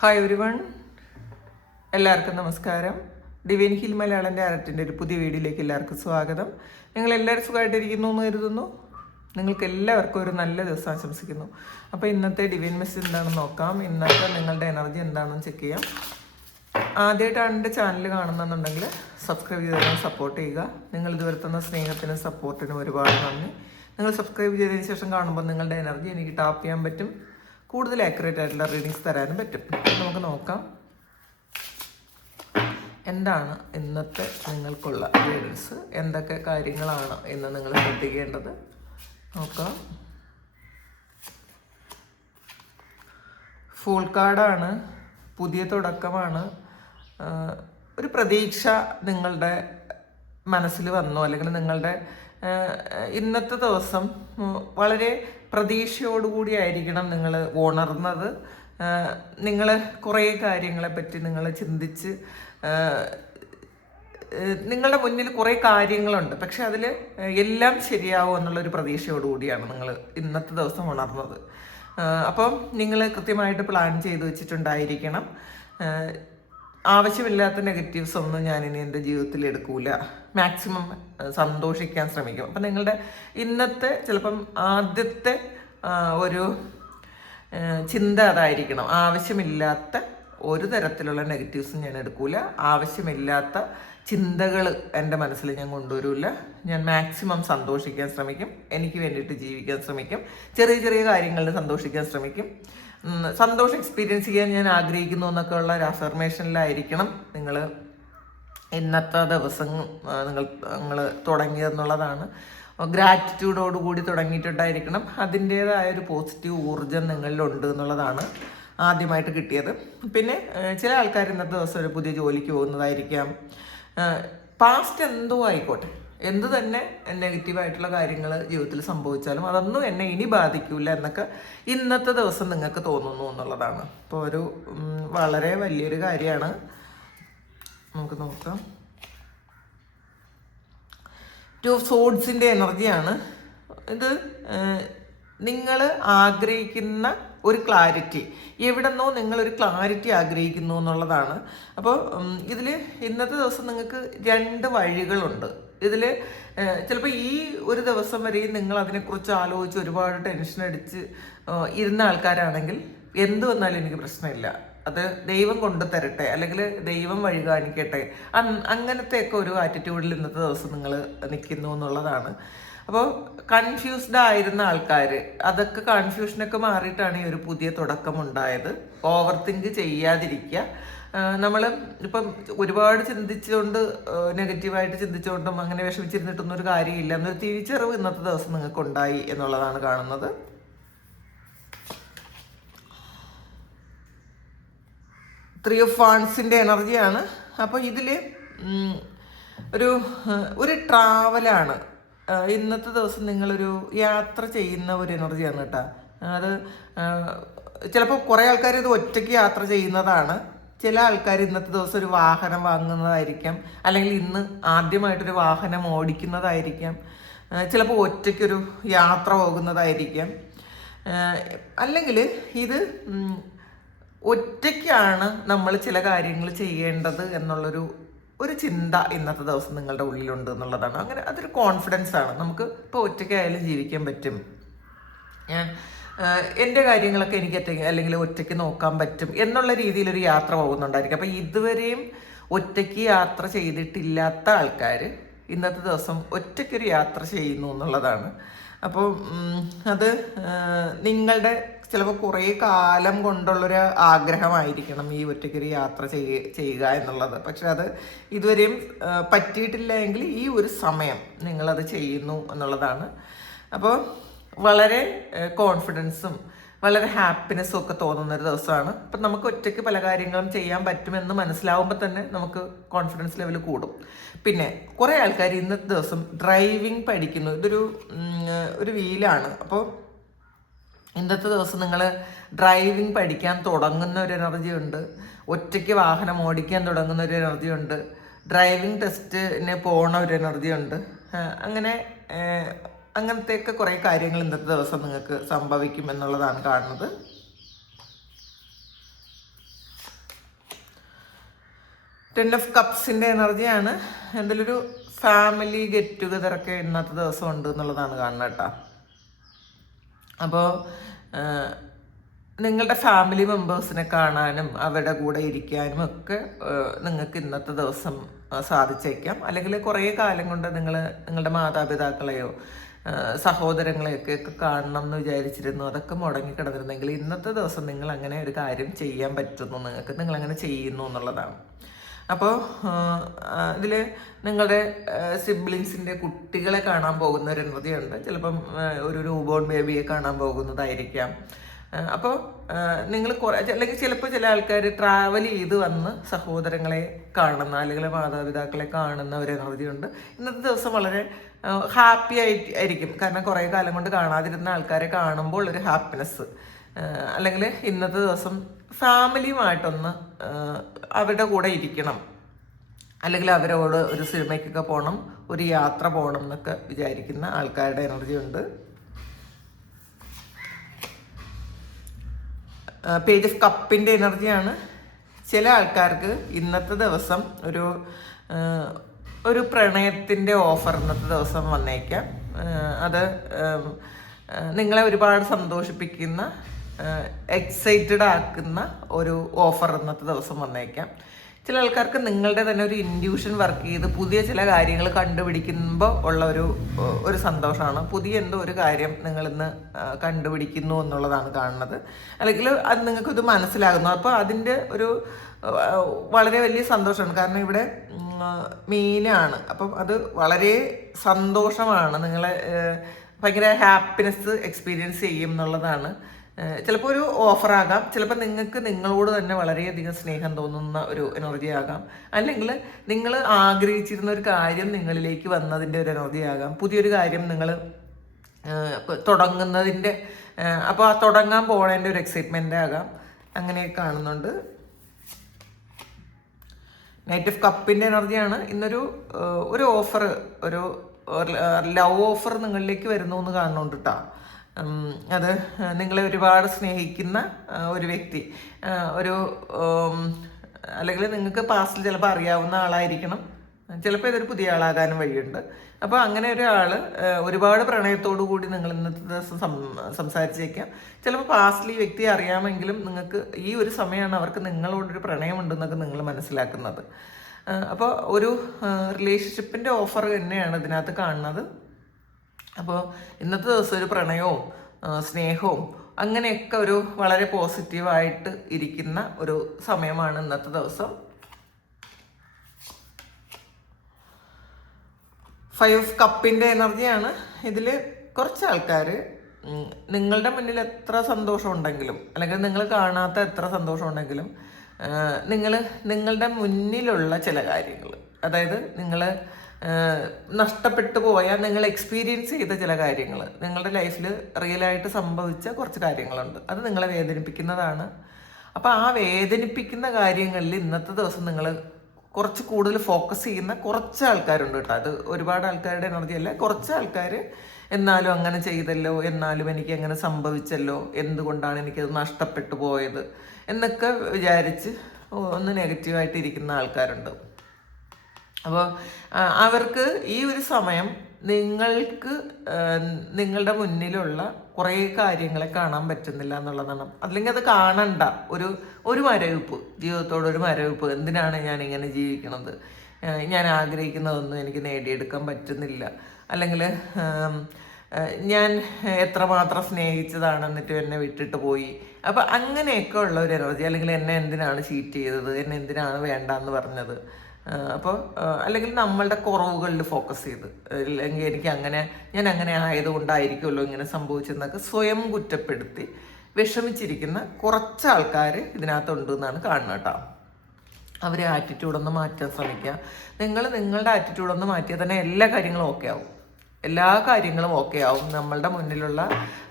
Hi everyone, എല്ലാവർക്കും നമസ്കാരം. Divine hill മലയാളൻ്റെ ആരറ്റിൻ്റെ ഒരു പുതിയ വീഡിയോയിലേക്ക് എല്ലാവർക്കും സ്വാഗതം. നിങ്ങളെല്ലാവരും സുഖമായിട്ടിരിക്കുന്നു എന്ന് കരുതുന്നു. നിങ്ങൾക്ക് എല്ലാവർക്കും ഒരു നല്ല ദിവസം ആശംസിക്കുന്നു. അപ്പോൾ ഇന്നത്തെ ഡിവൈൻ മെസ്സേജ് എന്താണെന്ന് നോക്കാം. ഇന്നത്തെ നിങ്ങളുടെ എനർജി എന്താണെന്ന് ചെക്ക് ചെയ്യാം. ആദ്യമായിട്ടാണ് എൻ്റെ ചാനൽ കാണുന്നുണ്ടെങ്കിൽ സബ്സ്ക്രൈബ് ചെയ്തതിന് സപ്പോർട്ട് ചെയ്യുക. നിങ്ങൾ ഇതുവരെ തന്ന സ്നേഹത്തിനും സപ്പോർട്ടിനും ഒരുപാട് നന്ദി. നിങ്ങൾ സബ്സ്ക്രൈബ് ചെയ്തതിന് ശേഷം കാണുമ്പോൾ നിങ്ങളുടെ എനർജി എനിക്ക് ടാപ്പ് ചെയ്യാൻ പറ്റും, കൂടുതൽ ആക്യുറേറ്റ് ആയിട്ടുള്ള റീഡിങ്സ് തരാനും പറ്റും. നമുക്ക് നോക്കാം എന്താണ് ഇന്നത്തെ നിങ്ങൾക്കുള്ള ഗൈഡൻസ്, എന്തൊക്കെ കാര്യങ്ങളാണ് ഇന്ന് നിങ്ങൾ ശ്രദ്ധിക്കേണ്ടത് നോക്കാം. ഫുൾ കാർഡാണ്, പുതിയ തുടക്കമാണ്. ഒരു പ്രതീക്ഷ നിങ്ങളുടെ മനസ്സിൽ വന്നു, അല്ലെങ്കിൽ നിങ്ങളുടെ ഇന്നത്തെ ദിവസം വളരെ പ്രതീക്ഷയോടുകൂടി ആയിരിക്കണം നിങ്ങൾ ഉണർന്നത്. നിങ്ങൾ കുറേ കാര്യങ്ങളെപ്പറ്റി നിങ്ങൾ ചിന്തിച്ച്, നിങ്ങളുടെ മുന്നിൽ കുറേ കാര്യങ്ങളുണ്ട്, പക്ഷെ അതിൽ എല്ലാം ശരിയാവും എന്നുള്ളൊരു പ്രതീക്ഷയോടുകൂടിയാണ് നിങ്ങൾ ഇന്നത്തെ ദിവസം ഉണർന്നത്. അപ്പം നിങ്ങൾ കൃത്യമായിട്ട് പ്ലാൻ ചെയ്ത് വെച്ചിട്ടുണ്ടായിരിക്കണം. ആവശ്യമില്ലാത്ത നെഗറ്റീവ്സ് ഒന്നും ഞാനിനി എൻ്റെ ജീവിതത്തിൽ എടുക്കൂല, മാക്സിമം സന്തോഷിക്കാൻ ശ്രമിക്കും. അപ്പം നിങ്ങളുടെ ഇന്നത്തെ ചിലപ്പം ആദ്യത്തെ ഒരു ചിന്ത അതായിരിക്കണം, ആവശ്യമില്ലാത്ത ഒരു തരത്തിലുള്ള നെഗറ്റീവ്സും ഞാൻ എടുക്കൂല, ആവശ്യമില്ലാത്ത ചിന്തകൾ എൻ്റെ മനസ്സിൽ ഞാൻ കൊണ്ടുവരില്ല. ഞാൻ മാക്സിമം സന്തോഷിക്കാൻ ശ്രമിക്കും, എനിക്ക് വേണ്ടിയിട്ട് ജീവിക്കാൻ ശ്രമിക്കും, ചെറിയ ചെറിയ കാര്യങ്ങളിൽ സന്തോഷിക്കാൻ ശ്രമിക്കും. സന്തോഷം എക്സ്പീരിയൻസ് ചെയ്യാൻ ഞാൻ ആഗ്രഹിക്കുന്നു എന്നൊക്കെ ഉള്ള ഒരു അഫർമേഷനിലായിരിക്കണം നിങ്ങൾ ഇന്നത്തെ ദിവസം നിങ്ങൾ തുടങ്ങിയതെന്നുള്ളതാണ്. ഗ്രാറ്റിറ്റ്യൂഡോടുകൂടി തുടങ്ങിയിട്ടുണ്ടായിരിക്കണം. അതിൻ്റേതായ ഒരു പോസിറ്റീവ് ഊർജം നിങ്ങളിലുണ്ട് എന്നുള്ളതാണ് ആദ്യമായിട്ട് കിട്ടിയത്. പിന്നെ ചില ആൾക്കാർ ഇന്നത്തെ ദിവസം ഒരു പുതിയ ജോലിക്ക് പോകുന്നതായിരിക്കാം. പാസ്റ്റ് എന്തോ ആയിക്കോട്ടെ, എന്ത് തന്നെ നെഗറ്റീവായിട്ടുള്ള കാര്യങ്ങൾ ജീവിതത്തിൽ സംഭവിച്ചാലും അതൊന്നും എന്നെ ഇനി ബാധിക്കില്ല എന്നൊക്കെ ഇന്നത്തെ ദിവസം നിങ്ങൾക്ക് തോന്നുന്നു എന്നുള്ളതാണ്. ഇപ്പോൾ ഒരു വളരെ വലിയൊരു കാര്യമാണ്. നമുക്ക് നോക്കാം. ടു ഓഫ് സോഡ്സിൻ്റെ എനർജിയാണ് ഇത്. നിങ്ങൾ ആഗ്രഹിക്കുന്ന ഒരു ക്ലാരിറ്റി, എവിടെന്നോ നിങ്ങളൊരു ക്ലാരിറ്റി ആഗ്രഹിക്കുന്നു എന്നുള്ളതാണ്. അപ്പോൾ ഇതിൽ ഇന്നത്തെ ദിവസം നിങ്ങൾക്ക് രണ്ട് വഴികളുണ്ട്. ഇതിൽ ചിലപ്പോൾ ഈ ഒരു ദിവസം വരെയും നിങ്ങൾ അതിനെക്കുറിച്ച് ആലോചിച്ച് ഒരുപാട് ടെൻഷൻ അടിച്ച് ഇരുന്ന ആൾക്കാരാണെങ്കിൽ എന്ത് വന്നാലും എനിക്ക് പ്രശ്നമില്ല, അത് ദൈവം കൊണ്ടു തരട്ടെ, അല്ലെങ്കിൽ ദൈവം വഴി കാണിക്കട്ടെ, അങ്ങനത്തെയൊക്കെ ഒരു ആറ്റിറ്റ്യൂഡിൽ ഇന്നത്തെ ദിവസം നിങ്ങൾ നിൽക്കുന്നു എന്നുള്ളതാണ്. അപ്പോൾ കൺഫ്യൂസ്ഡ് ആയിരുന്ന ആൾക്കാർ, അതൊക്കെ കൺഫ്യൂഷനൊക്കെ മാറിയിട്ടാണ് ഈ ഒരു പുതിയ തുടക്കം ഉണ്ടായത്. ഓവർ തിങ്ക് ചെയ്യാതിരിക്കുക. നമ്മൾ ഇപ്പം ഒരുപാട് ചിന്തിച്ചുകൊണ്ട്, നെഗറ്റീവായിട്ട് ചിന്തിച്ചുകൊണ്ടും അങ്ങനെ വിഷമിച്ചിരുന്നിട്ടൊന്നും ഒരു കാര്യമില്ല എന്നൊരു തിരിച്ചറിവ് ഇന്നത്തെ ദിവസം നിങ്ങൾക്ക് ഉണ്ടായി എന്നുള്ളതാണ് കാണുന്നത്. ത്രീ ഓഫ് വാൺസിൻ്റെ എനർജിയാണ്. അപ്പോൾ ഇതിൽ ഒരു ട്രാവലാണ് ഇന്നത്തെ ദിവസം. നിങ്ങളൊരു യാത്ര ചെയ്യുന്ന ഒരു എനർജിയാണ് കേട്ടോ. അത് ചിലപ്പോൾ കുറേ ആൾക്കാർ ഇത് ഒറ്റയ്ക്ക് യാത്ര ചെയ്യുന്നതാണ്. ചില ആൾക്കാർ ഇന്നത്തെ ദിവസം ഒരു വാഹനം വാങ്ങുന്നതായിരിക്കാം, അല്ലെങ്കിൽ ഇന്ന് ആദ്യമായിട്ടൊരു വാഹനം ഓടിക്കുന്നതായിരിക്കാം, ചിലപ്പോൾ ഒറ്റയ്ക്കൊരു യാത്ര പോകുന്നതായിരിക്കാം. അല്ലെങ്കിൽ ഇത് ഒറ്റയ്ക്കാണ് നമ്മൾ ചില കാര്യങ്ങൾ ചെയ്യേണ്ടത് എന്നുള്ളൊരു ചിന്ത ഇന്നത്തെ ദിവസം നിങ്ങളുടെ ഉള്ളിലുണ്ട് എന്നുള്ളതാണ്. അങ്ങനെ അതൊരു കോൺഫിഡൻസ് ആണ്. നമുക്ക് ഇപ്പോൾ ഒറ്റയ്ക്കായാലും ജീവിക്കാൻ പറ്റും, ഞാൻ എൻ്റെ കാര്യങ്ങളൊക്കെ എനിക്ക് അല്ലെങ്കിൽ ഒറ്റയ്ക്ക് നോക്കാൻ പറ്റും എന്നുള്ള രീതിയിലൊരു യാത്ര പോകുന്നുണ്ടായിരിക്കും. അപ്പോൾ ഇതുവരെയും ഒറ്റയ്ക്ക് യാത്ര ചെയ്തിട്ടില്ലാത്ത ആൾക്കാർ ഇന്നത്തെ ദിവസം ഒറ്റയ്ക്കൊരു യാത്ര ചെയ്യുന്നു എന്നുള്ളതാണ്. അപ്പോൾ അത് നിങ്ങളുടെ ചിലപ്പോൾ കുറേ കാലം കൊണ്ടുള്ളൊരു ആഗ്രഹമായിരിക്കണം ഈ ഒറ്റയ്ക്കൊരു യാത്ര ചെയ്യുക എന്നുള്ളത്. പക്ഷെ അത് ഇതുവരെയും പറ്റിയിട്ടില്ല എങ്കിൽ ഈ ഒരു സമയം നിങ്ങളത് ചെയ്യുന്നു എന്നുള്ളതാണ്. അപ്പോൾ വളരെ കോൺഫിഡൻസും വളരെ ഹാപ്പിനെസ്സും ഒക്കെ തോന്നുന്നൊരു ദിവസമാണ്. അപ്പം നമുക്ക് ഒറ്റയ്ക്ക് പല കാര്യങ്ങളും ചെയ്യാൻ പറ്റുമെന്ന് മനസ്സിലാവുമ്പോൾ തന്നെ നമുക്ക് കോൺഫിഡൻസ് ലെവൽ കൂടും. പിന്നെ കുറേ ആൾക്കാർ ഇന്നത്തെ ദിവസം ഡ്രൈവിംഗ് പഠിക്കുന്നു. ഒരു വീലാണ്. അപ്പോൾ ഇന്നത്തെ ദിവസം നിങ്ങൾ ഡ്രൈവിംഗ് പഠിക്കാൻ തുടങ്ങുന്ന ഒരു എനർജി ഉണ്ട്, ഒറ്റയ്ക്ക് വാഹനം ഓടിക്കാൻ തുടങ്ങുന്ന ഒരു എനർജി ഉണ്ട്, ഡ്രൈവിംഗ് ടെസ്റ്റിന് പോണ ഒരു എനർജി ഉണ്ട്. അങ്ങനത്തെയൊക്കെ കുറേ കാര്യങ്ങൾ ഇന്നത്തെ ദിവസം നിങ്ങൾക്ക് സംഭവിക്കും എന്നുള്ളതാണ് കാണുന്നത്. 10 of Cups എനർജിയാണ്. എന്തെങ്കിലും ഒരു ഫാമിലി ഗെറ്റ് ടുഗദറൊക്കെ ഇന്നത്തെ ദിവസം ഉണ്ട് എന്നുള്ളതാണ് കാണുന്നത് കേട്ടോ. അപ്പോൾ നിങ്ങളുടെ ഫാമിലി മെമ്പേഴ്സിനെ കാണാനും അവരുടെ കൂടെ ഇരിക്കാനും ഒക്കെ നിങ്ങൾക്ക് ഇന്നത്തെ ദിവസം സാധിച്ചേക്കാം. അല്ലെങ്കിൽ കുറേ കാലം കൊണ്ട് നിങ്ങളുടെ മാതാപിതാക്കളെയോ സഹോദരങ്ങളെയൊക്കെ കാണണം എന്ന് വിചാരിച്ചിരുന്നു, അതൊക്കെ മുടങ്ങിക്കിടന്നിരുന്നെങ്കിൽ ഇന്നത്തെ ദിവസം നിങ്ങൾ അങ്ങനെ ഒരു കാര്യം ചെയ്യാൻ പറ്റുന്നു, നിങ്ങളങ്ങനെ ചെയ്യുന്നു എന്നുള്ളതാണ്. അപ്പോൾ ഇതിൽ നിങ്ങളുടെ സിബ്ലിങ്സിൻ്റെ കുട്ടികളെ കാണാൻ പോകുന്ന ഒരു എനർജി ഉണ്ട്. ചിലപ്പം ഒരു ന്യൂബോൺ ബേബിയെ കാണാൻ പോകുന്നതായിരിക്കാം. അപ്പോൾ നിങ്ങൾ അല്ലെങ്കിൽ ചിലപ്പോൾ ചില ആൾക്കാർ ട്രാവൽ ചെയ്ത് വന്ന് സഹോദരങ്ങളെ കാണുന്ന അല്ലെങ്കിൽ മാതാപിതാക്കളെ കാണുന്ന ഒരു എനർജി ഉണ്ട്. ഇന്നത്തെ ദിവസം വളരെ ഹാപ്പി ആയിരിക്കും. കാരണം കുറേ കാലം കൊണ്ട് കാണാതിരുന്ന ആൾക്കാരെ കാണുമ്പോൾ ഒരു ഹാപ്പിനെസ്. അല്ലെങ്കിൽ ഇന്നത്തെ ദിവസം ഫാമിലിയുമായിട്ടൊന്ന് അവരുടെ കൂടെ ഇരിക്കണം, അല്ലെങ്കിൽ അവരോട് ഒരു സിനിമയ്ക്കൊക്കെ പോകണം, ഒരു യാത്ര പോകണം എന്നൊക്കെ വിചാരിക്കുന്ന ആൾക്കാരുടെ എനർജി ഉണ്ട്. പേജ് ഓഫ് കപ്പിൻ്റെ എനർജിയാണ്. ചില ആൾക്കാർക്ക് ഇന്നത്തെ ദിവസം ഒരു പ്രണയത്തിൻ്റെ ഓഫർ ഇന്നത്തെ ദിവസം വന്നേക്കാം. അത് നിങ്ങളെ ഒരുപാട് സന്തോഷിപ്പിക്കുന്ന, എക്സൈറ്റഡ് ആക്കുന്ന ഒരു ഓഫർ ഇന്നത്തെ ദിവസം വന്നേക്കാം. ചില ആൾക്കാർക്ക് നിങ്ങളുടെ തന്നെ ഒരു ഇൻഡ്യൂഷൻ വർക്ക് ചെയ്ത് പുതിയ ചില കാര്യങ്ങൾ കണ്ടുപിടിക്കുമ്പോൾ ഉള്ള ഒരു സന്തോഷമാണ്. പുതിയ എന്തോ ഒരു കാര്യം നിങ്ങളിന്ന് കണ്ടുപിടിക്കുന്നു എന്നുള്ളതാണ് കാണുന്നത്. അല്ലെങ്കിൽ അത് നിങ്ങൾക്കിത് മനസ്സിലാകുന്നു. അപ്പോൾ അതിൻ്റെ ഒരു വളരെ വലിയ സന്തോഷമാണ്. കാരണം ഇവിടെ മീനാണ്. അപ്പം അത് വളരെ സന്തോഷമാണ്. നിങ്ങളെ ഭയങ്കര ഹാപ്പിനെസ് എക്സ്പീരിയൻസ് ചെയ്യും എന്നുള്ളതാണ്. ചിലപ്പോൾ ഒരു ഓഫറാകാം, ചിലപ്പോൾ നിങ്ങൾക്ക് നിങ്ങളോട് തന്നെ വളരെയധികം സ്നേഹം തോന്നുന്ന ഒരു എനർജി ആകാം, അല്ലെങ്കിൽ നിങ്ങൾ ആഗ്രഹിച്ചിരുന്ന ഒരു കാര്യം നിങ്ങളിലേക്ക് വന്നതിൻ്റെ ഒരു എനർജി ആകാം, പുതിയൊരു കാര്യം നിങ്ങൾ തുടങ്ങുന്നതിൻ്റെ, അപ്പോൾ ആ തുടങ്ങാൻ പോണതിൻ്റെ ഒരു എക്സൈറ്റ്മെൻ്റ് ആകാം. അങ്ങനെയൊക്കെ കാണുന്നുണ്ട്. നൈറ്റ് ഓഫ് കപ്പിൻ്റെ എനർജിയാണ്. ഇന്നൊരു ഓഫർ, ഒരു ലവ് ഓഫർ നിങ്ങളിലേക്ക് വരുന്നു എന്ന് കാണുന്നുണ്ട് കേട്ടോ. അത് നിങ്ങളെ ഒരുപാട് സ്നേഹിക്കുന്ന ഒരു വ്യക്തി, അല്ലെങ്കിൽ നിങ്ങൾക്ക് പാസ്റ്റിൽ ചിലപ്പോൾ അറിയാവുന്ന ആളായിരിക്കണം, ചിലപ്പോൾ ഇതൊരു പുതിയ ആളാകാനും വഴിയുണ്ട്. അപ്പോൾ അങ്ങനെ ഒരാൾ ഒരുപാട് പ്രണയത്തോടു കൂടി നിങ്ങൾ ഇന്നത്തെ ദിവസം സംസാരിച്ചേക്കാം. ചിലപ്പോൾ പാസ്റ്റിൽ ഈ വ്യക്തിയെ അറിയാമെങ്കിലും നിങ്ങൾക്ക് ഈ ഒരു സമയമാണ് അവർക്ക് നിങ്ങളോടൊരു പ്രണയമുണ്ടെന്നൊക്കെ നിങ്ങൾ മനസ്സിലാക്കുന്നത്. അപ്പോൾ ഒരു റിലേഷൻഷിപ്പിൻ്റെ ഓഫർ തന്നെയാണ് ഇതിനകത്ത് കാണുന്നത്. അപ്പോൾ ഇന്നത്തെ ദിവസം ഒരു പ്രണയവും സ്നേഹവും അങ്ങനെയൊക്കെ ഒരു വളരെ പോസിറ്റീവായിട്ട് ഇരിക്കുന്ന ഒരു സമയമാണ് ഇന്നത്തെ ദിവസം. 5 of കപ്പിൻ്റെ എനർജിയാണ്. ഇതിൽ കുറച്ച് ആൾക്കാർ നിങ്ങളുടെ മുന്നിൽ എത്ര സന്തോഷം ഉണ്ടെങ്കിലും, അല്ലെങ്കിൽ നിങ്ങൾ കാണാത്ത എത്ര സന്തോഷം ഉണ്ടെങ്കിലും, നിങ്ങളുടെ മുന്നിലുള്ള ചില കാര്യങ്ങൾ, അതായത് നിങ്ങൾ നഷ്ടപ്പെട്ടു പോയാൽ നിങ്ങൾ എക്സ്പീരിയൻസ് ചെയ്ത ചില കാര്യങ്ങൾ, നിങ്ങളുടെ ലൈഫിൽ റിയലായിട്ട് സംഭവിച്ച കുറച്ച് കാര്യങ്ങളുണ്ട്, അത് നിങ്ങളെ വേദനിപ്പിക്കുന്നതാണ്. അപ്പോൾ ആ വേദനിപ്പിക്കുന്ന കാര്യങ്ങളിൽ ഇന്നത്തെ ദിവസം നിങ്ങൾ കുറച്ച് കൂടുതൽ ഫോക്കസ് ചെയ്യുന്ന കുറച്ച് ആൾക്കാരുണ്ട് കേട്ടോ. അത് ഒരുപാട് ആൾക്കാരുടെ എനർജി അല്ല, കുറച്ച് ആൾക്കാർ എന്നാലും അങ്ങനെ ചെയ്തല്ലോ, എന്നാലും എനിക്ക് അങ്ങനെ സംഭവിച്ചല്ലോ, എന്തുകൊണ്ടാണ് എനിക്കത് നഷ്ടപ്പെട്ടു പോയത് എന്നൊക്കെ വിചാരിച്ച് ഒന്ന് നെഗറ്റീവായിട്ട് ഇരിക്കുന്ന ആൾക്കാരുണ്ട്. അപ്പോൾ അവർക്ക് ഈ ഒരു സമയം നിങ്ങൾക്ക് നിങ്ങളുടെ മുന്നിലുള്ള കുറേ കാര്യങ്ങളെ കാണാൻ പറ്റുന്നില്ല എന്നുള്ളതാണ്. അല്ലെങ്കിൽ അത് കാണണ്ട, ഒരു മരവിപ്പ്, ജീവിതത്തോടൊരു മരവിപ്പ്. എന്തിനാണ് ഞാൻ ഇങ്ങനെ ജീവിക്കണത്, ഞാൻ ആഗ്രഹിക്കുന്നതൊന്നും എനിക്ക് നേടിയെടുക്കാൻ പറ്റുന്നില്ല, അല്ലെങ്കിൽ ഞാൻ എത്രമാത്രം സ്നേഹിച്ചതാണ് എന്നിട്ട് എന്നെ വിട്ടിട്ട് പോയി. അപ്പോൾ അങ്ങനെയൊക്കെ ഉള്ള ഒരു എനർജി, അല്ലെങ്കിൽ എന്നെ എന്തിനാണ് ചീറ്റ് ചെയ്തത്, എന്നെ എന്തിനാണ് വേണ്ടെന്ന് പറഞ്ഞത്, അപ്പോൾ അല്ലെങ്കിൽ നമ്മളുടെ കുറവുകളിൽ ഫോക്കസ് ചെയ്ത്, അല്ലെങ്കിൽ ഞാൻ അങ്ങനെ ആയതുകൊണ്ടായിരിക്കുമല്ലോ ഇങ്ങനെ സംഭവിച്ചതെന്നൊക്കെ സ്വയം കുറ്റപ്പെടുത്തി വിഷമിച്ചിരിക്കുന്ന കുറച്ച് ആൾക്കാർ ഇതിനകത്തുണ്ട് എന്നാണ് കാണുന്നത് കേട്ടോ. അവർ ആറ്റിറ്റ്യൂഡൊന്ന് മാറ്റാൻ ശ്രമിക്കുക. നിങ്ങളുടെ ആറ്റിറ്റ്യൂഡൊന്ന് മാറ്റിയാൽ തന്നെ എല്ലാ കാര്യങ്ങളും ഓക്കെ ആവും. എല്ലാ കാര്യങ്ങളും ഓക്കെ ആവും. നമ്മളുടെ മുന്നിലുള്ള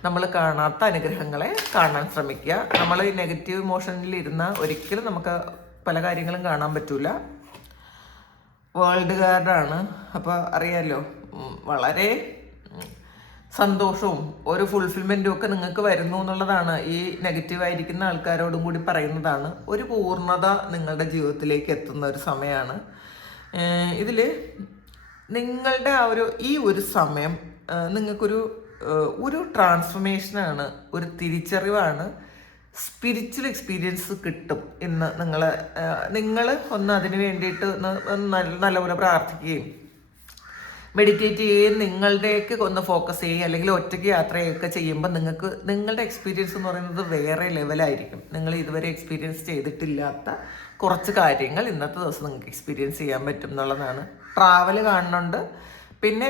നമ്മൾ കാണാത്ത അനുഗ്രഹങ്ങളെ കാണാൻ ശ്രമിക്കുക. നമ്മൾ ഈ നെഗറ്റീവ് ഇമോഷനിൽ ഇരുന്നാൽ ഒരിക്കലും നമുക്ക് പല കാര്യങ്ങളും കാണാൻ പറ്റൂല. വേൾഡ് കാർഡാണ്. അപ്പോൾ അറിയാമല്ലോ, വളരെ സന്തോഷവും ഒരു ഫുൾഫിൽമെൻറ്റും ഒക്കെ നിങ്ങൾക്ക് വരുന്നു എന്നുള്ളതാണ് ഈ നെഗറ്റീവായിരിക്കുന്ന ആൾക്കാരോടും കൂടി പറയുന്നതാണ്. ഒരു പൂർണ്ണത നിങ്ങളുടെ ജീവിതത്തിലേക്ക് എത്തുന്ന ഒരു സമയമാണ് ഇതിൽ. നിങ്ങളുടെ ആ ഈ ഒരു സമയം നിങ്ങൾക്കൊരു ട്രാൻസ്ഫർമേഷനാണ്, ഒരു തിരിച്ചറിവാണ്, സ്പിരിച്വൽ എക്സ്പീരിയൻസ് കിട്ടും. ഇന്ന് നിങ്ങൾ ഒന്ന് അതിന് വേണ്ടിയിട്ട് നല്ലപോലെ പ്രാർത്ഥിക്കുകയും മെഡിറ്റേറ്റ് ചെയ്യുകയും നിങ്ങളുടെയൊക്കെ ഒന്ന് ഫോക്കസ് ചെയ്യുകയും അല്ലെങ്കിൽ ഒറ്റയ്ക്ക് യാത്രയൊക്കെ ചെയ്യുമ്പോൾ നിങ്ങളുടെ എക്സ്പീരിയൻസ് എന്ന് പറയുന്നത് വേറെ ലെവലായിരിക്കും. നിങ്ങൾ ഇതുവരെ എക്സ്പീരിയൻസ് ചെയ്തിട്ടില്ലാത്ത കുറച്ച് കാര്യങ്ങൾ ഇന്നത്തെ ദിവസം നിങ്ങൾക്ക് എക്സ്പീരിയൻസ് ചെയ്യാൻ പറ്റും എന്നുള്ളതാണ്. ട്രാവൽ കാണുന്നുണ്ട്. പിന്നെ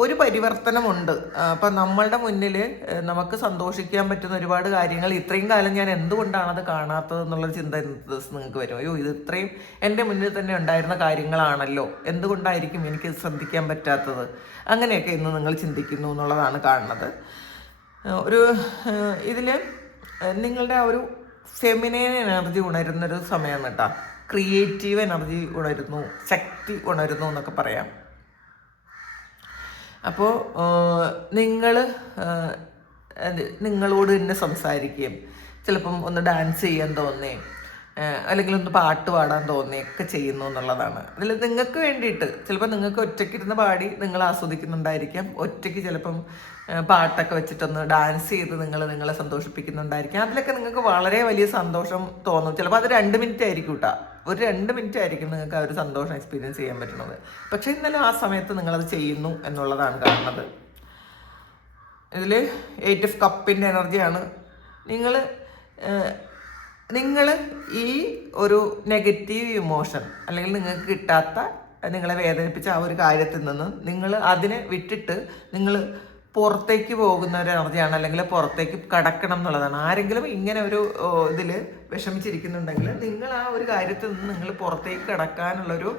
ഒരു പരിവർത്തനമുണ്ട്. അപ്പം നമ്മളുടെ മുന്നിൽ നമുക്ക് സന്തോഷിക്കാൻ പറ്റുന്ന ഒരുപാട് കാര്യങ്ങൾ ഇത്രയും കാലം ഞാൻ എന്തുകൊണ്ടാണ് അത് കാണാത്തത് എന്നുള്ളൊരു ചിന്ത ഇന്നത്തെ ദിവസം നിങ്ങൾക്ക് വരും. അയ്യോ, ഇത് ഇത്രയും എൻ്റെ മുന്നിൽ തന്നെ ഉണ്ടായിരുന്ന കാര്യങ്ങളാണല്ലോ, എന്തുകൊണ്ടായിരിക്കും എനിക്ക് ശ്രദ്ധിക്കാൻ പറ്റാത്തത്, അങ്ങനെയൊക്കെ ഇന്ന് നിങ്ങൾ ചിന്തിക്കുന്നു എന്നുള്ളതാണ് കാണുന്നത്. ഇതിൽ നിങ്ങളുടെ ആ ഒരു ഫെമിനൈൻ എനർജി ഉണരുന്നൊരു സമയമാണ് കേട്ടോ. ക്രിയേറ്റീവ് എനർജി ഉണരുന്നു, ശക്തി ഉണരുന്നു എന്നൊക്കെ പറയാം. അപ്പോൾ നിങ്ങളോട് തന്നെ സംസാരിക്കുകയും ചിലപ്പം ഒന്ന് ഡാൻസ് ചെയ്യാൻ തോന്നുകയും അല്ലെങ്കിൽ ഒന്ന് പാട്ട് പാടാൻ തോന്നുകയൊക്കെ ചെയ്യുന്നു എന്നുള്ളതാണ്. അതിൽ നിങ്ങൾക്ക് വേണ്ടിയിട്ട് ചിലപ്പോൾ നിങ്ങൾക്ക് ഒറ്റയ്ക്കിരുന്ന് പാടി നിങ്ങൾ ആസ്വദിക്കുന്നുണ്ടായിരിക്കാം. ഒറ്റയ്ക്ക് ചിലപ്പം പാട്ടൊക്കെ വെച്ചിട്ടൊന്ന് ഡാൻസ് ചെയ്ത് നിങ്ങളെ സന്തോഷിപ്പിക്കുന്നുണ്ടായിരിക്കാം. അതിലൊക്കെ നിങ്ങൾക്ക് വളരെ വലിയ സന്തോഷം തോന്നും. ചിലപ്പോൾ അത് 2 മിനിറ്റ് ആയിരിക്കും കേട്ടോ. ഒരു 2 മിനിറ്റ് ആയിരിക്കും നിങ്ങൾക്ക് ആ ഒരു സന്തോഷം എക്സ്പീരിയൻസ് ചെയ്യാൻ പറ്റുന്നത്. പക്ഷേ ഇന്നലെ ആ സമയത്ത് നിങ്ങളത് ചെയ്യുന്നു എന്നുള്ളതാണ് കാണുന്നത്. ഇതിൽ 8 ഓഫ് കപ്പിൻ്റെ എനർജിയാണ്. നിങ്ങൾ ഈ ഒരു നെഗറ്റീവ് ഇമോഷൻ അല്ലെങ്കിൽ നിങ്ങൾക്ക് കിട്ടാത്ത, നിങ്ങളെ വേദനിപ്പിച്ച ആ ഒരു കാര്യത്തിൽ നിന്ന് നിങ്ങൾ അതിനെ വിട്ടിട്ട് നിങ്ങൾ പുറത്തേക്ക് പോകുന്ന ഒരു എനർജിയാണ്, അല്ലെങ്കിൽ പുറത്തേക്ക് കടക്കണം എന്നുള്ളതാണ്. ആരെങ്കിലും ഇങ്ങനെ ഒരു ഇതിൽ വിഷമിച്ചിരിക്കുന്നുണ്ടെങ്കിൽ നിങ്ങൾ ആ ഒരു കാര്യത്തിൽ നിന്ന് നിങ്ങൾ പുറത്തേക്ക് കടക്കാനുള്ളൊരു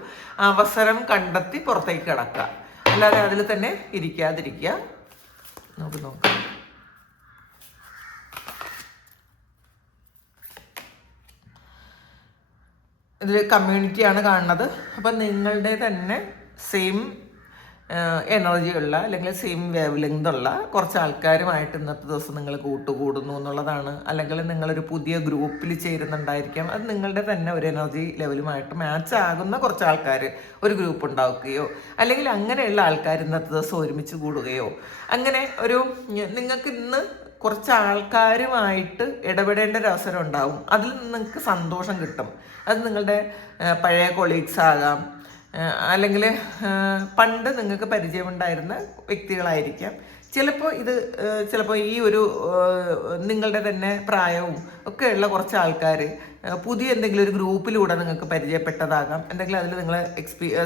അവസരം കണ്ടെത്തി പുറത്തേക്ക് കടക്കുക, അല്ലാതെ അതിൽ തന്നെ ഇരിക്കാതിരിക്കുക. നമുക്ക് നോക്കാം. ഇതിൽ കമ്മ്യൂണിറ്റിയാണ് കാണുന്നത്. അപ്പം നിങ്ങളുടെ തന്നെ സെയിം എനർജിയുള്ള അല്ലെങ്കിൽ സെയിം വേവ് ലെങ്ത് ഉള്ള കുറച്ച് ആൾക്കാരുമായിട്ട് ഇന്നത്തെ ദിവസം നിങ്ങൾ കൂട്ടുകൂടുന്നു എന്നുള്ളതാണ്. അല്ലെങ്കിൽ നിങ്ങളൊരു പുതിയ ഗ്രൂപ്പിൽ ചേരുന്നുണ്ടായിരിക്കാം. അത് നിങ്ങളുടെ തന്നെ ഒരു എനർജി ലെവലുമായിട്ട് മാച്ച് ആകുന്ന കുറച്ച് ആൾക്കാർ ഒരു ഗ്രൂപ്പ് ഉണ്ടാക്കുകയോ അല്ലെങ്കിൽ അങ്ങനെയുള്ള ആൾക്കാർ ഇന്നത്തെ ദിവസം ഒരുമിച്ച് കൂടുകയോ, അങ്ങനെ നിങ്ങൾക്ക് ഇന്ന് കുറച്ച് ആൾക്കാരുമായിട്ട് ഇടപെടേണ്ട ഒരു അവസരം ഉണ്ടാവും. അതിൽ നിങ്ങൾക്ക് സന്തോഷം കിട്ടും. അത് നിങ്ങളുടെ പഴയ കൊളീഗ്സ് ആകാം, അല്ലെങ്കിൽ പണ്ട് നിങ്ങൾക്ക് പരിചയമുണ്ടായിരുന്ന വ്യക്തികളായിരിക്കാം. ചിലപ്പോൾ ഈ ഒരു നിങ്ങളുടെ തന്നെ പ്രായവും ഒക്കെയുള്ള കുറച്ച് ആൾക്കാർ പുതിയ എന്തെങ്കിലും ഒരു ഗ്രൂപ്പിലൂടെ നിങ്ങൾക്ക് പരിചയപ്പെട്ടതാകാം. എന്തെങ്കിലും അതിൽ നിങ്ങൾ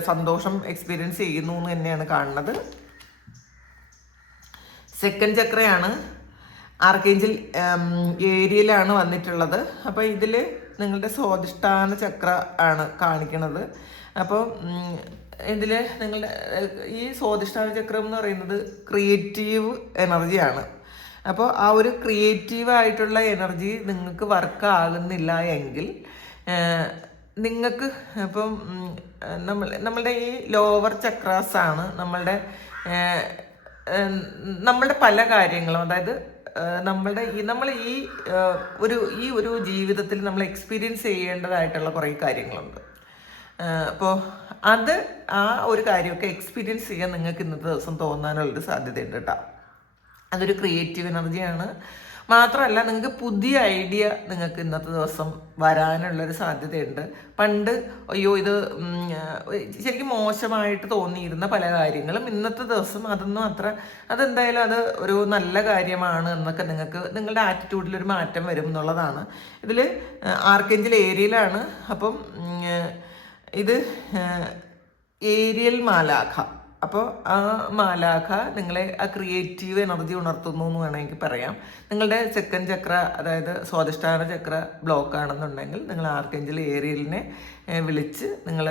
സന്തോഷം എക്സ്പീരിയൻസ് ചെയ്യുന്നു എന്ന് തന്നെയാണ് കാണുന്നത്. സെക്കൻഡ് ചക്രയാണ്, ആർക്കേഞ്ചൽ ഏരിയയിലാണ് വന്നിട്ടുള്ളത്. അപ്പോൾ ഇതിൽ നിങ്ങളുടെ സ്വാധിഷ്ഠാന ചക്ര ആണ് കാണിക്കുന്നത്. അപ്പോൾ ഇതിൽ നിങ്ങളുടെ ഈ സ്വാധിഷ്ഠാന ചക്രം എന്ന് പറയുന്നത് ക്രിയേറ്റീവ് എനർജിയാണ്. അപ്പോൾ ആ ഒരു ക്രിയേറ്റീവായിട്ടുള്ള എനർജി നിങ്ങൾക്ക് വർക്ക് ആകുന്നില്ല എങ്കിൽ നിങ്ങൾക്ക് ഇപ്പം നമ്മളുടെ ഈ ലോവർ ചക്രാസാണ് നമ്മളുടെ പല കാര്യങ്ങളും, അതായത് നമ്മൾ ഈ ഒരു ജീവിതത്തിൽ നമ്മൾ എക്സ്പീരിയൻസ് ചെയ്യേണ്ടതായിട്ടുള്ള കുറേ കാര്യങ്ങളുണ്ട്. അപ്പോൾ ആ ഒരു കാര്യമൊക്കെ എക്സ്പീരിയൻസ് ചെയ്യാൻ നിങ്ങൾക്ക് ഇന്നത്തെ ദിവസം തോന്നാനുള്ളൊരു സാധ്യതയുണ്ട് കേട്ടോ. അതൊരു ക്രിയേറ്റീവ് എനർജിയാണ്. മാത്രമല്ല നിങ്ങൾക്ക് പുതിയ ഐഡിയ നിങ്ങൾക്ക് ഇന്നത്തെ ദിവസം വരാനുള്ളൊരു സാധ്യതയുണ്ട്. പണ്ട് അയ്യോ ഇത് ശരിക്കും മോശമായിട്ട് തോന്നിയിരുന്ന പല കാര്യങ്ങളും ഇന്നത്തെ ദിവസം അതെന്തായാലും അത് ഒരു നല്ല കാര്യമാണ് എന്നൊക്കെ നിങ്ങളുടെ ആറ്റിറ്റ്യൂഡിലൊരു മാറ്റം വരും എന്നുള്ളതാണ്. ഇതിൽ ആർക്കേഞ്ചൽ ഏരിയയിലാണ്. അപ്പം ഇത് ഏരിയൽ മാലാഖ. അപ്പോൾ ആ മാലാഖ നിങ്ങളെ ആ ക്രിയേറ്റീവ് എനർജി ഉണർത്തുന്നു എന്ന് വേണമെങ്കിൽ പറയാം. നിങ്ങളുടെ സെക്കൻഡ് ചക്ര, അതായത് സ്വാധിഷ്ഠാന ചക്ര ബ്ലോക്ക് ആണെന്നുണ്ടെങ്കിൽ നിങ്ങൾ ആർക്കേഞ്ചൽ ഏരിയലിനെ വിളിച്ച് നിങ്ങൾ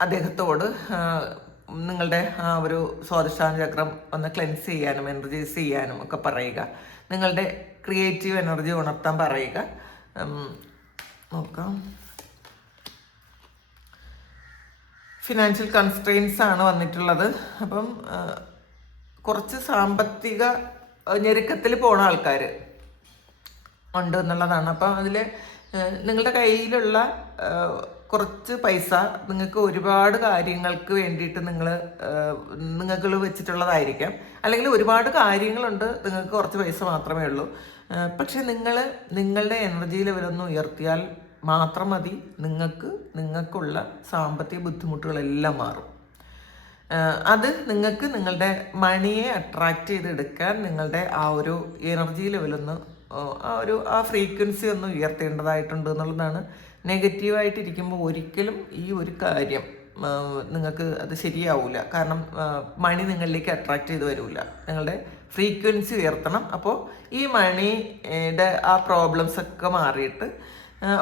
അദ്ദേഹത്തോട് നിങ്ങളുടെ ആ ഒരു സ്വാധിഷ്ഠാന ചക്രം ഒന്ന് ക്ലെൻസ് ചെയ്യാനും എനർജൈസ് ചെയ്യാനും ഒക്കെ പറയുക. നിങ്ങളുടെ ക്രിയേറ്റീവ് എനർജി ഉണർത്താൻ പറയുക. നോക്കാം. ഫിനാൻഷ്യൽ കൺസ്ട്രെയിൻസ് ആണ് വന്നിട്ടുള്ളത്. അപ്പം കുറച്ച് സാമ്പത്തിക ഞെരുക്കത്തിൽ പോണ ആൾക്കാർ ഉണ്ട് എന്നുള്ളതാണ്. അപ്പം അതിൽ നിങ്ങളുടെ കയ്യിലുള്ള കുറച്ച് പൈസ നിങ്ങൾക്ക് ഒരുപാട് കാര്യങ്ങൾക്ക് വേണ്ടിയിട്ട് നിങ്ങൾ വെച്ചിട്ടുള്ളതായിരിക്കാം, അല്ലെങ്കിൽ ഒരുപാട് കാര്യങ്ങളുണ്ട്, നിങ്ങൾക്ക് കുറച്ച് പൈസ മാത്രമേ ഉള്ളൂ. പക്ഷെ നിങ്ങളുടെ എനർജി ലെവലൊന്ന് ഉയർത്തിയാൽ മാത്രം മതി നിങ്ങൾക്കുള്ള സാമ്പത്തിക ബുദ്ധിമുട്ടുകളെല്ലാം മാറും. അത് നിങ്ങൾക്ക് നിങ്ങളുടെ മണിയെ അട്രാക്റ്റ് ചെയ്തെടുക്കാൻ നിങ്ങളുടെ ആ ഒരു എനർജി ലെവലൊന്ന് ആ ഫ്രീക്വൻസി ഒന്ന് ഉയർത്തേണ്ടതായിട്ടുണ്ട് എന്നുള്ളതാണ്. നെഗറ്റീവായിട്ടിരിക്കുമ്പോൾ ഒരിക്കലും ഈ ഒരു കാര്യം നിങ്ങൾക്ക് അത് ശരിയാവില്ല. കാരണം മണി നിങ്ങളിലേക്ക് അട്രാക്റ്റ് ചെയ്ത് വരില്ല. നിങ്ങളുടെ ഫ്രീക്വൻസി ഉയർത്തണം. അപ്പോൾ ഈ മണിയുടെ ആ പ്രോബ്ലംസ് ഒക്കെ മാറിയിട്ട്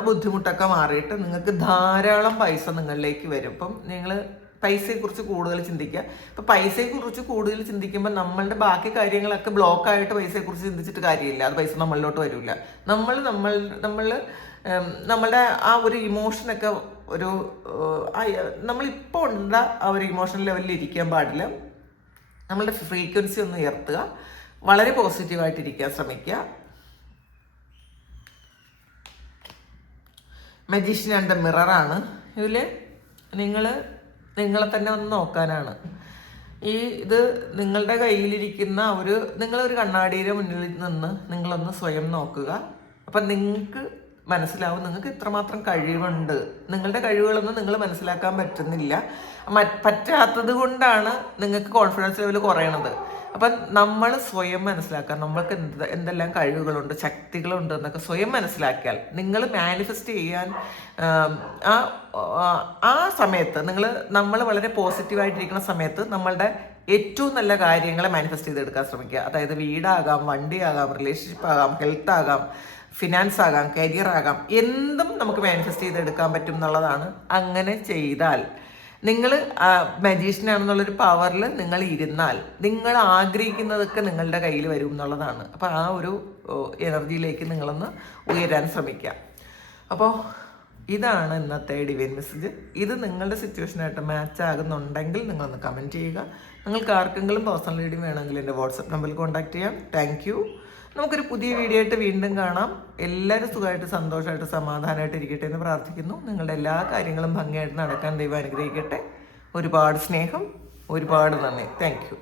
ബുദ്ധിമുട്ടൊക്കെ മാറിയിട്ട് നിങ്ങൾക്ക് ധാരാളം പൈസ നിങ്ങളിലേക്ക് വരും. അപ്പം നിങ്ങൾ പൈസയെക്കുറിച്ച് കൂടുതൽ ചിന്തിക്കുക. ഇപ്പം പൈസയെക്കുറിച്ച് കൂടുതൽ ചിന്തിക്കുമ്പോൾ നമ്മളുടെ ബാക്കി കാര്യങ്ങളൊക്കെ ബ്ലോക്കായിട്ട് പൈസയെക്കുറിച്ച് ചിന്തിച്ചിട്ട് കാര്യമില്ല. അത് പൈസ നമ്മളിലോട്ട് വരില്ല. നമ്മളുടെ ആ ഒരു ഇമോഷനൊക്കെ നമ്മളിപ്പോൾ ഉണ്ട ആ ഒരു ഇമോഷൻ ലെവലിൽ ഇരിക്കാൻ പാടില്ല. നമ്മളുടെ ഫ്രീക്വൻസി ഒന്ന് ഉയർത്തുക, വളരെ പോസിറ്റീവായിട്ടിരിക്കാൻ ശ്രമിക്കുക. മജീഷ്യൻ ആൻഡ് മിററാണ്. ഇതിൽ നിങ്ങളെ തന്നെ ഒന്ന് നോക്കാനാണ്. ഇത് നിങ്ങളുടെ കയ്യിലിരിക്കുന്ന നിങ്ങളൊരു കണ്ണാടിയുടെ മുന്നിൽ നിന്ന് നിങ്ങളൊന്ന് സ്വയം നോക്കുക. അപ്പം നിങ്ങൾക്ക് മനസ്സിലാവും നിങ്ങൾക്ക് ഇത്രമാത്രം കഴിവുണ്ട്. നിങ്ങളുടെ കഴിവുകളൊന്നും നിങ്ങൾ മനസ്സിലാക്കാൻ പറ്റാത്തത് കൊണ്ടാണ് നിങ്ങൾക്ക് കോൺഫിഡൻസ് ലെവൽ കുറയണത്. അപ്പം നമ്മൾ സ്വയം മനസ്സിലാക്കാൻ നമ്മൾക്ക് എന്തെല്ലാം കഴിവുകളുണ്ട്, ശക്തികളുണ്ട് എന്നൊക്കെ സ്വയം മനസ്സിലാക്കിയാൽ നിങ്ങൾ മാനിഫെസ്റ്റ് ചെയ്യാൻ ആ സമയത്ത് നമ്മൾ വളരെ പോസിറ്റീവായിട്ടിരിക്കുന്ന സമയത്ത് നമ്മളുടെ ഏറ്റവും നല്ല കാര്യങ്ങളെ മാനിഫെസ്റ്റ് ചെയ്തെടുക്കാൻ ശ്രമിക്കുക. അതായത് വീടാകാം, വണ്ടിയാകാം, റിലേഷൻഷിപ്പ് ആകാം, ഹെൽത്ത് ആകാം, ഫിനാൻസ് ആകാം, കരിയർ ആകാം, എന്തും നമുക്ക് മാനിഫെസ്റ്റ് ചെയ്തെടുക്കാൻ പറ്റും എന്നുള്ളതാണ്. അങ്ങനെ ചെയ്താൽ നിങ്ങൾ മജീഷ്യനാണെന്നുള്ളൊരു പവറിൽ നിങ്ങൾ ഇരുന്നാൽ നിങ്ങൾ ആഗ്രഹിക്കുന്നതൊക്കെ നിങ്ങളുടെ കയ്യിൽ വരും എന്നുള്ളതാണ്. അപ്പോൾ ആ ഒരു എനർജിയിലേക്ക് നിങ്ങളൊന്ന് ഉയരാൻ ശ്രമിക്കുക. അപ്പോൾ ഇതാണ് ഇന്നത്തെ ഡിവൈൻ മെസ്സേജ്. ഇത് നിങ്ങളുടെ സിറ്റുവേഷനായിട്ട് മാച്ച് ആകുന്നുണ്ടെങ്കിൽ നിങ്ങളൊന്ന് കമൻറ്റ് ചെയ്യുക. നിങ്ങൾക്ക് ആർക്കെങ്കിലും പേഴ്സണൽ റീഡിംഗ് വേണമെങ്കിൽ എൻ്റെ വാട്സപ്പ് നമ്പറിൽ കോൺടാക്ട് ചെയ്യാം. Thank you. നമുക്കൊരു പുതിയ വീഡിയോ ആയിട്ട് വീണ്ടും കാണാം. എല്ലാവരും സുഖമായിട്ട് സന്തോഷമായിട്ട് സമാധാനമായിട്ട് ഇരിക്കട്ടെ എന്ന് പ്രാർത്ഥിക്കുന്നു. നിങ്ങളുടെ എല്ലാ കാര്യങ്ങളും ഭംഗിയായിട്ട് നടക്കാൻ ദൈവം അനുഗ്രഹിക്കട്ടെ. ഒരുപാട് സ്നേഹം, ഒരുപാട് നന്ദി. Thank you.